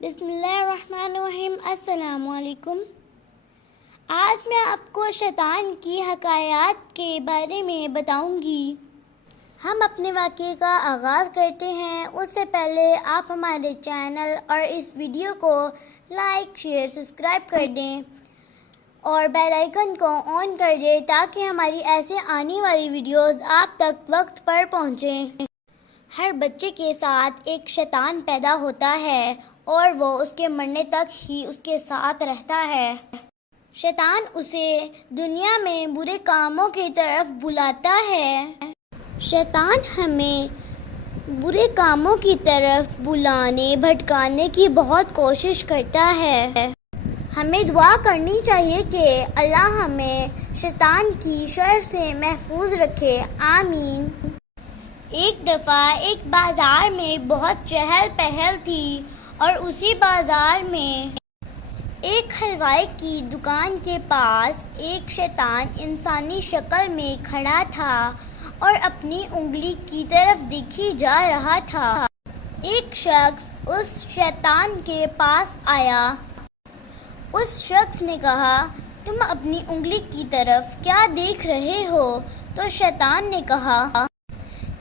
بسم اللہ الرحمن الرحیم۔ السلام علیکم۔ آج میں آپ کو شیطان کی حکایات کے بارے میں بتاؤں گی۔ ہم اپنے واقعے کا آغاز کرتے ہیں، اس سے پہلے آپ ہمارے چینل اور اس ویڈیو کو لائک، شیئر، سبسکرائب کر دیں اور بیل آئیکن کو آن کر دیں تاکہ ہماری ایسے آنے والی ویڈیوز آپ تک وقت پر پہنچیں۔ ہر بچے کے ساتھ ایک شیطان پیدا ہوتا ہے اور وہ اس کے مرنے تک ہی اس کے ساتھ رہتا ہے۔ شیطان اسے دنیا میں برے کاموں کی طرف بلاتا ہے۔ شیطان ہمیں برے کاموں کی طرف بلانے، بھٹکانے کی بہت کوشش کرتا ہے۔ ہمیں دعا کرنی چاہیے کہ اللہ ہمیں شیطان کی شر سے محفوظ رکھے، آمین۔ ایک دفعہ ایک بازار میں بہت چہل پہل تھی اور اسی بازار میں ایک حلوائی کی دکان کے پاس ایک شیطان انسانی شکل میں کھڑا تھا اور اپنی انگلی کی طرف دیکھی جا رہا تھا۔ ایک شخص اس شیطان کے پاس آیا۔ اس شخص نے کہا، تم اپنی انگلی کی طرف کیا دیکھ رہے ہو؟ تو شیطان نے کہا،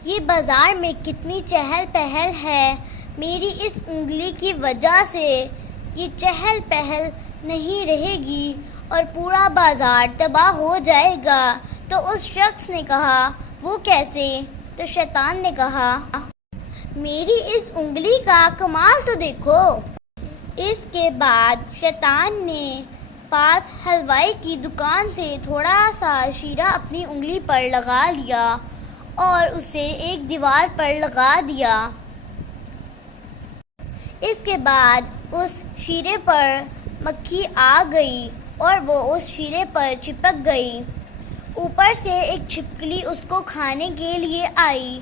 یہ بازار میں کتنی چہل پہل ہے، میری اس انگلی کی وجہ سے یہ چہل پہل نہیں رہے گی اور پورا بازار تباہ ہو جائے گا۔ تو اس شخص نے کہا، وہ کیسے؟ تو شیطان نے کہا، میری اس انگلی کا کمال تو دیکھو۔ اس کے بعد شیطان نے پاس حلوائی کی دکان سے تھوڑا سا شیرہ اپنی انگلی پر لگا لیا اور اسے ایک دیوار پر لگا دیا۔ اس کے بعد اس شیرے پر مکھی آ گئی اور وہ اس شیرے پر چپک گئی۔ اوپر سے ایک چھپکلی اس کو کھانے کے لیے آئی۔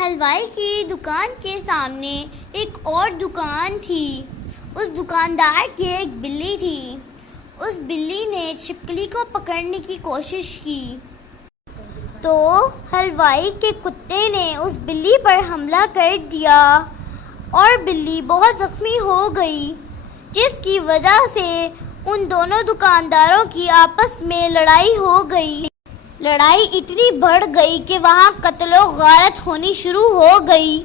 حلوائی کی دکان کے سامنے ایک اور دکان تھی۔ اس دکاندار کی ایک بلی تھی۔ اس بلی نے چھپکلی کو پکڑنے کی کوشش کی تو حلوائی کے کتے نے اس بلی پر حملہ کر دیا اور بلی بہت زخمی ہو گئی، جس کی وجہ سے ان دونوں دکانداروں کی آپس میں لڑائی ہو گئی۔ لڑائی اتنی بڑھ گئی کہ وہاں قتل و غارت ہونی شروع ہو گئی۔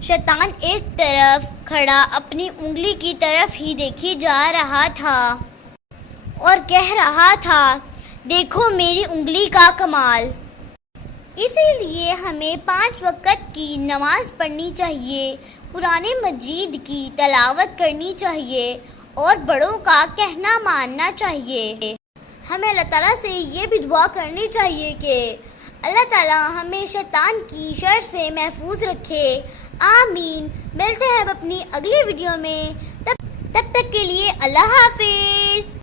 شیطان ایک طرف کھڑا اپنی انگلی کی طرف ہی دیکھی جا رہا تھا اور کہہ رہا تھا، دیکھو میری انگلی کا کمال۔ اسی لیے ہمیں 5 وقت کی نماز پڑھنی چاہیے، قرآن مجید کی تلاوت کرنی چاہیے اور بڑوں کا کہنا ماننا چاہیے۔ ہمیں اللہ تعالیٰ سے یہ بھی دعا کرنی چاہیے کہ اللہ تعالیٰ ہمیں شیطان کی شر سے محفوظ رکھے، آمین۔ ملتے ہیں اپنی اگلی ویڈیو میں، تب تک کے لیے اللہ حافظ۔